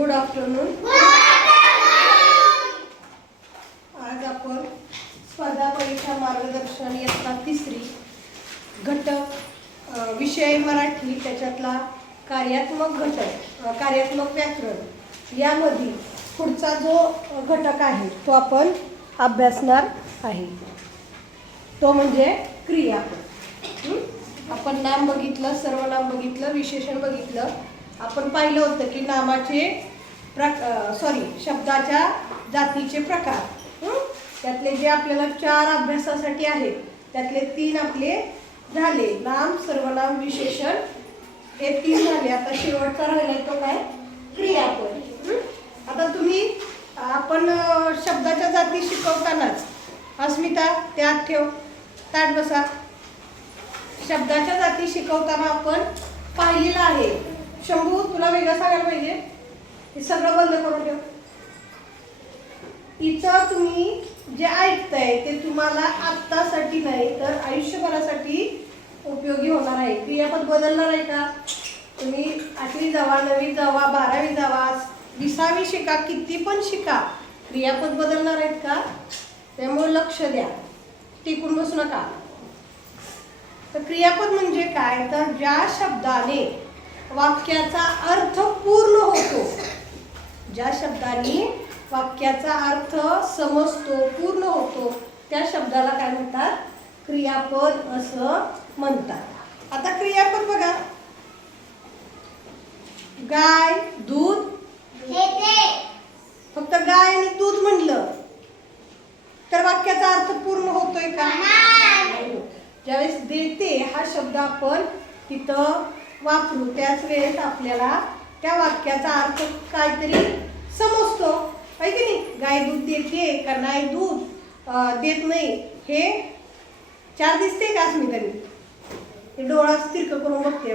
Good afternoon. आज आपण स्पर्धा परीक्षा मार्गदर्शन इयत्ता तिसरी घटक विषय मराठी त्याच्यातला कार्यात्मक घटक कार्यात्मक व्याकरण यामधील पुढचा जो घटक आहे तो आपण अभ्यासणार आहे. तो म्हणजे क्रिया. आपण नाम बघितलं सर्वनाम बघितलं विशेषण बघितलं. आपण पाहिलं होतं की नामाचे प्रक सॉरी शब्दाच्या जातीचे प्रकार. त्यातले जे आपल्याला चार अभ्यासासाठी आहेत त्यातले तीन आपले झाले. नाम सर्वनाम विशेषण हे तीन झाले. आता शेवटचा राहिला तो काय? क्रियापद. आता तुम्ही आपण शब्दाच्या जाती शिकवतानाच अस्मिता त्यात ठेव. ताट बसा. शब्दाच्या जाती शिकवताना आपण पाहिलेलं आहे. शंभू तुला वेगळं सांगायला पाहिजे. हे सगळं बंद करून ठेव. इथं तुम्ही जे ऐकताय ते तुम्हाला आत्तासाठी नाही तर आयुष्यभरासाठी उपयोगी होणार आहे. क्रियापद बदलणार आहे का? तुम्ही आठवी जावा नववी जावा बारावी जावा विसावी शिका किती पण शिका क्रियापद बदलणार आहेत का? त्यामुळे लक्ष द्या. टिकून बसू नका. तर क्रियापद म्हणजे काय? तर ज्या शब्दाने वाक्याचा अर्थ पूर्ण होतो ज्या शब्दाने वाक्याचा अर्थ समजतो पूर्ण होतो त्या शब्दाला काय म्हणतात? क्रियापद असं म्हणतात. आता क्रियापद बघा. गाय दूध. फक्त गाय आणि दूध म्हणलं. तर वाक्याचा अर्थ पूर्ण होतोय का. ज्यावेळेस देते हा शब्द आपण तिथं वापरू. त्याच वेळेस आपल्याला त्या वाक्याचा अर्थ काहीतरी समजतो. आहे की नाही? गाय दूध देते का नाही दूध देत नाही हे चार दिसते का अस्मितानी? हे डोळा तिरक करून बघते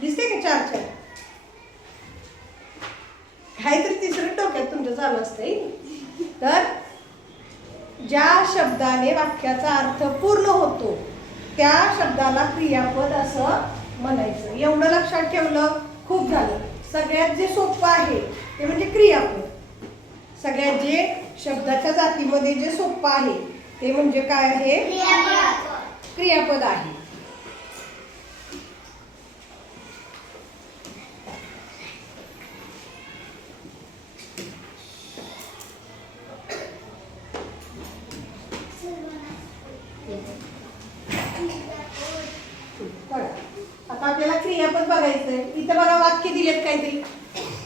दिसते का चार चार? काहीतरी तिसरं डोक्यात तुमच्या चालू असतंय. तर ज्या शब्दाने वाक्याचा अर्थ पूर्ण होतो त्या शब्दाला क्रियापद असं म्हणायचं. एवढं लक्षात ठेवलं खूप झालं. सगळ्यात जे सोपं आहे ते म्हणजे क्रियापद. सगळ्यात जे शब्दाच्या जातीमध्ये जे सोपं आहे ते म्हणजे काय आहे? क्रियापद. आहे बघा आता आपल्याला क्रियापद बघायचंय इथं बघा वाक्य दिलेत काहीतरी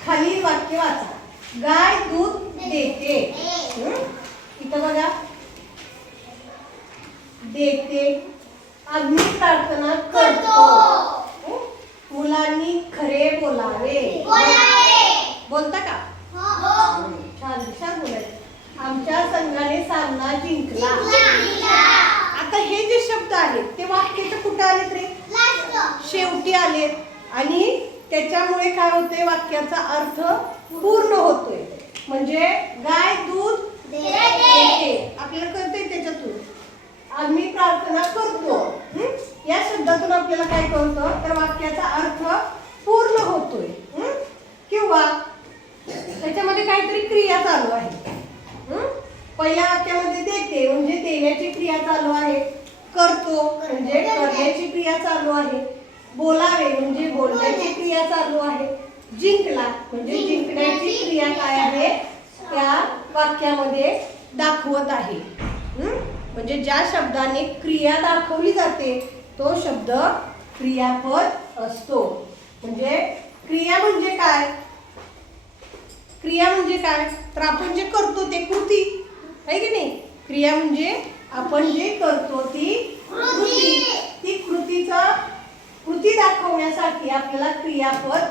खाली वाक्य वाचा गाय दूध देते हं? इथं बघा. देते. अग्नी प्रार्थना करतो. हं? मुलांनी खरे बोलावे. बोलता का? छान छान बोलायचं. आमच्या संघाने सामना जिंकला. आता हे जे शब्द आहेत ते वाक्याचं कुठं आलेत रे? शेवटी आलेत. आणि त्याच्यामुळे काय होतंय? वाक्याचा अर्थ पूर्ण होतोय. म्हणजे गाय आपल्याला कळतंय त्याच्यातून. आम्ही प्रार्थना करतो. या शब्दातून आपल्याला काय कळतं? तर वाक्याचा अर्थ पूर्ण होतोय. किंवा त्याच्यामध्ये काहीतरी क्रिया चालू आहे. पहिल्या वाक्यामध्ये देते म्हणजे देण्याची क्रिया चालू आहे. करतो म्हणजे करण्याची क्रिया चालू आहे. बोलावे म्हणजे बोलण्याची क्रिया चालू आहे. जिंकला म्हणजे जिंकण्याची क्रिया काय आहे? त्या वाक्यामध्ये दाखवत आहे. म्हणजे ज्या शब्दाने क्रिया दाखवली जाते तो शब्द क्रियापद असतो. म्हणजे क्रिया म्हणजे काय? क्रिया म्हणजे काय? तर आपण जे करतो ते कृती. आहे की नाही? क्रिया म्हणजे आपण जे करतो ती कृती. ती कृतीचा कृती दाखवण्यासाठी आपल्याला क्रियापद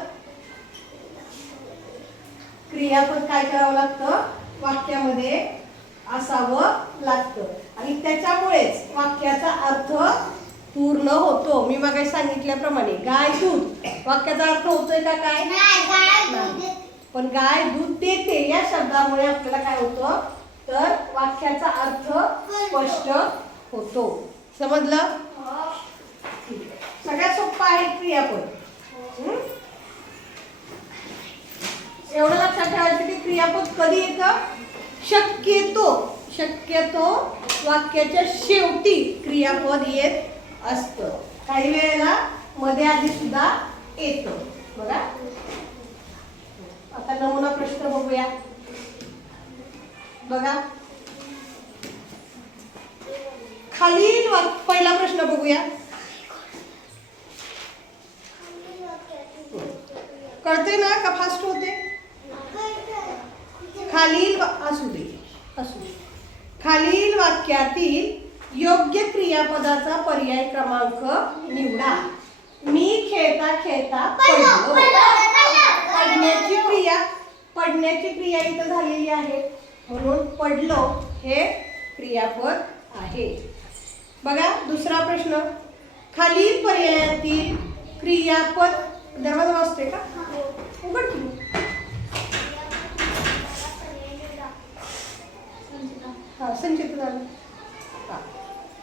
क्रियापद काय करावं लागतं? वाक्यामध्ये असावं लागतं. आणि त्याच्यामुळेच वाक्याचा अर्थ पूर्ण होतो. मी मग सांगितल्याप्रमाणे गाय दूध. वाक्याचा अर्थ होतोय का काय? नाही. पण गाय दूध देते या शब्दामुळे आपल्याला काय होतं? तर वाक्याचा अर्थ स्पष्ट होतो. समजलं. सगळ्यात सोपं आहे क्रियापद? एवढं लक्षात ठेवायचं की क्रियापद कधी येतं? शक्यतो शक्यतो वाक्याच्या शेवटी क्रियापद येत असतं. काही वेळेला मध्ये आधी सुद्धा येतं. बघा. आता नमुना प्रश्न बघूया. बघा. खालील वाक- पहिला प्रश्न बघूया. कळते ना? का फास्ट होते खालील असू दे. असू दे. खालील वाक्यातील योग्य क्रियापदाचा पर्याय क्रमांक निवडा. मी खेळता खेळता पडलो. पडण्याची क्रिया पडण्याची क्रिया इथं झालेली आहे. म्हणून पडलो हे क्रियापद आहे. बघा दुसरा प्रश्न. खालील पर्यायातील क्रियापद दरवाजा वाजते का? उघड हा संचित झालं. हा.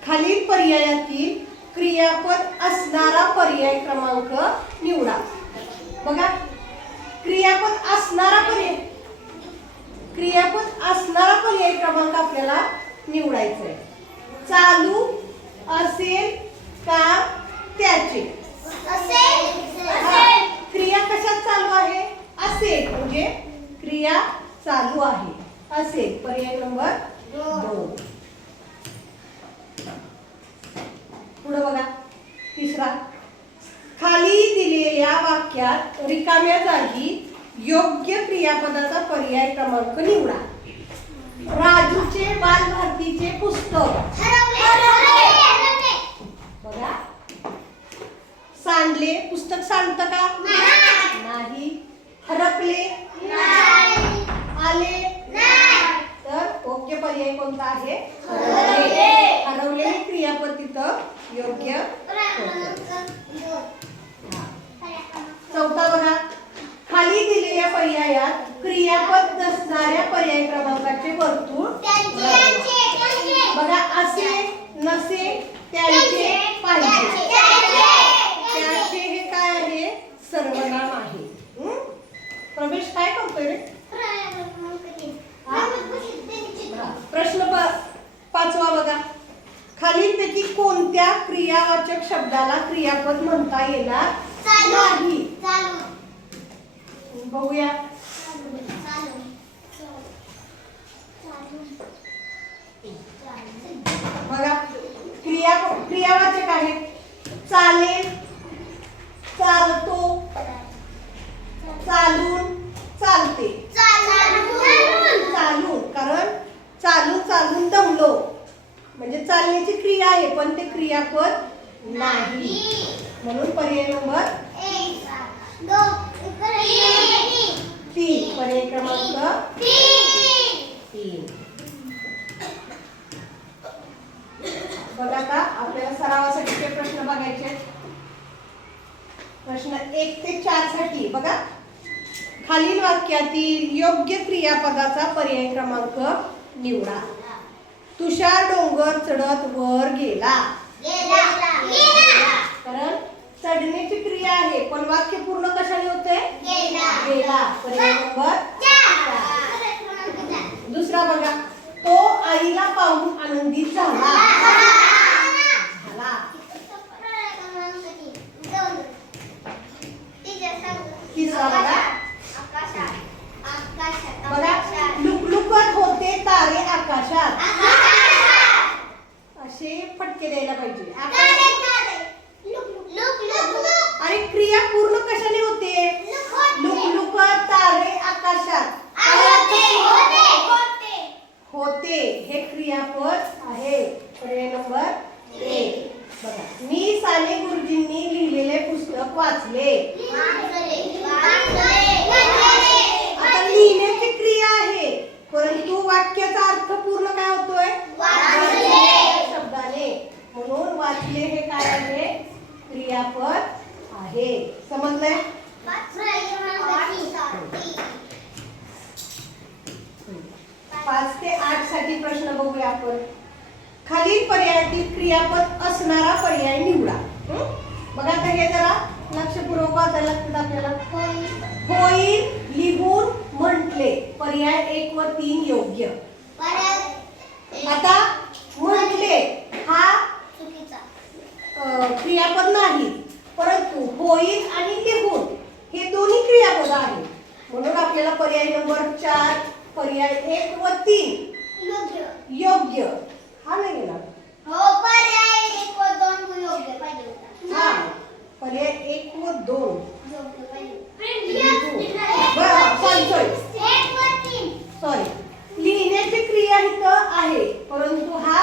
खालील पर्यायातील क्रियापद असणारा पर्याय क्रमांक निवडा. बघा क्रियापद असणारा पर्याय. क्रियापद असणारा पर्याय क्रमांक आपल्याला निवडायचा आहे चालू असेल का त्याचे? क्रिया कशात चालू आहे? असेल. म्हणजे क्रिया चालू आहे. असेल. पर्याय नंबर दोन पुढे बघा तिसरा खाली दिलेल्या वाक्यात रिकाम्या जागी योग्य क्रियापदाचा पर्याय क्रमांक निवडा. राजूचे बालभारतीचे पुस्तक. बघा. सांडले पुस्तक सांडतं का? नाही. हरपले आले तर ओके पर्याय कोणता आहे हरवले हरवलेले क्रियापद तिथं योग्य होतं. चौथा बघा खाली दिलेल्या पर्यायात क्रियापद नसणाऱ्या पर्याय क्रमांकाचे वर्तुळ बघा असे नसे त्यांचे पाहिजे त्याचे हे काय आहे सर्वनाम आहे? प्रवेश काय करतोय रे. प्रश्न पाचवा बघा. खालीलपैकी कोणत्या क्रियावाचक शब्दाला क्रियापद म्हणता येणार नाही? बघूया. बघा. क्रिया क्रियावाचक पण नाही. म्हणून पर्याय नंबर तीन. पर्याय क्रमांक तीन. बघा आता आपल्याला सरावासाठीचे प्रश्न बघायचे आहेत. प्रश्न एक ते चारसाठी बघा. खालील वाक्यातील योग्य क्रियापदाचा पर्याय क्रमांक निवडा. तुषार डोंगर चढत वर गेला. कारण चढण्याची क्रिया आहे. पण वाक्य पूर्ण कशाने होते गेला. नंबर दुसरा बघा. तो आईला पाहून आनंदित झाला तिसरा बघा बघा लुकलुकत होते तारे आकाशात असे फटके द्यायला पाहिजे आकाश- आणि क्रिया पूर्ण कशाने होते लुकलुकत तारे आकाशात होते हे क्रियापद आहे पर्याय नंबर एक बघा मी साने गुरुजींनी लिहिलेले पुस्तक वाचले आता लिहिण्याची क्रिया आहे परंतु वाक्याचा अर्थ पूर्ण काय होतोय वाचले शब्दाने म्हणून वाचले हे काय आहे क्रियापद आहे. समजलंय? पाच ते आठसाठी प्रश्न बघूया आपण. खालील पर्यायातील क्रियापद असणारा पर्याय निवडा? बघा आता हे जरा लक्षपूर्वक वाचायला आपल्याला. होईल लिहून पर्याय एक व तीन योग्य. आता म्हटले हा अ, क्रियापद नाही परंतु होईल आणि लिहून हे दोन्ही क्रियापद आहेत म्हणून आपल्याला पर्याय नंबर चार पर्याय एक व तीन. योग्य. हा नाही गेला हा पर्याय एक व दोन सॉरी सॉरी सॉरी लिहिण्याची क्रिया इथं आहे. परंतु हा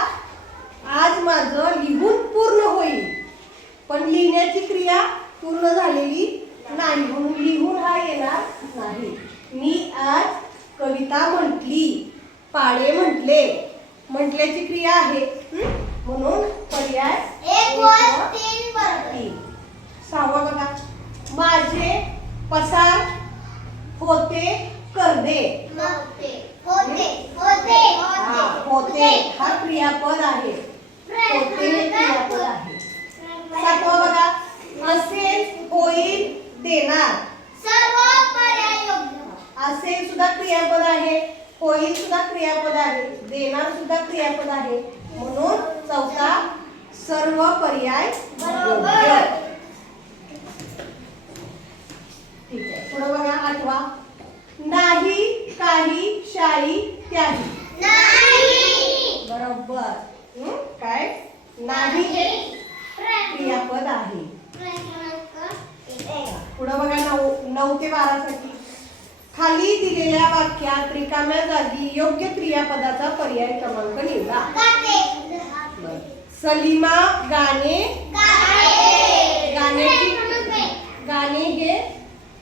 आज माझं लिहून पूर्ण होईल पण लिहिण्याची क्रिया पूर्ण झालेली नाही म्हणून लिहून हा येणार नाही मी आज कविता म्हटली पाडे म्हटले म्हटल्याची क्रिया आहे? म्हणून पर्याय सहावा बघा. माझे पसार होते करदे हा? होते हा क्रियापद आहे. होते क्रियापद आहे. सातवा बघा. असेल होईल देणार. असे सुद्धा क्रियापद आहे होईल सुद्धा क्रियापद आहे देणार सुद्धा क्रियापद आहे. म्हणून चौथा सर्व पर्याय योग्य. ठीक आहे पुढे बघा आठवा नाही काही शाई त्याही बरोबर हं? काय नाही हे क्रियापद आहे पुढे बघा नऊ नऊ ते बारा साठी खाली दिलेल्या वाक्यात रिकाम्या जागी योग्य क्रियापदाचा पर्याय क्रमांक निवडा सलीमा गाणे गाण्याची गाणे हे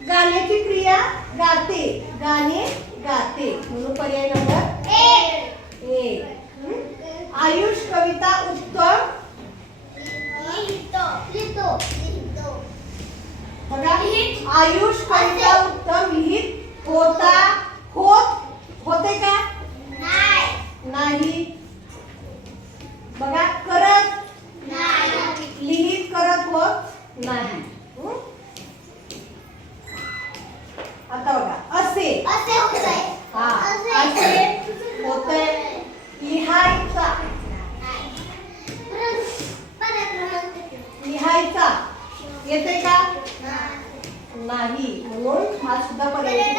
गाण्याची क्रिया गाते. गाणे गाते. म्हणून पर्याय नंबर एक. आयुष कविता उत्तम. बघा. आयुष कविता उत्तम लिहित होता. होत का नाही बघा करत लिहित करत होत नाही हं? आता बघा असे हा असे होते लिहायचा लिहायचा येते का नाही म्हणून हा सुद्धा पर्याय.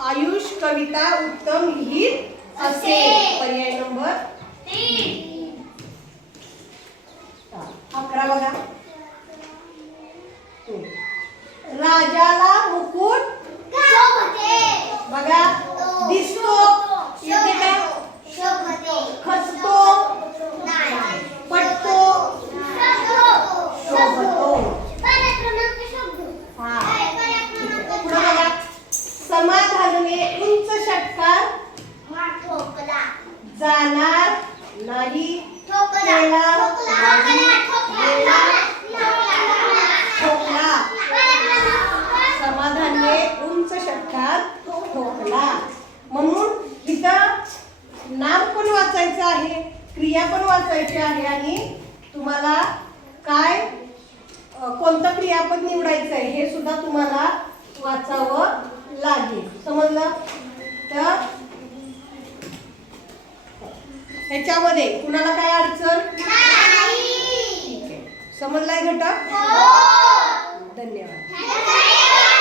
आयुष कविता उत्तम लिहित असे. पर्याय नंबर हा, अकरा बघा. हम्म. राजाला मुकुट बघा. दिसतो. येते का? वाचायचं आहे क्रिया पण वाचायची आहे आणि तुम्हाला काय कोणतं क्रियापद निवडायचं आहे हे सुद्धा तुम्हाला वाचावं लागेल. समजलं? तर ह्याच्यामध्ये कुणाला काय अडचण? समजलाय घटक? धन्यवाद. Hey!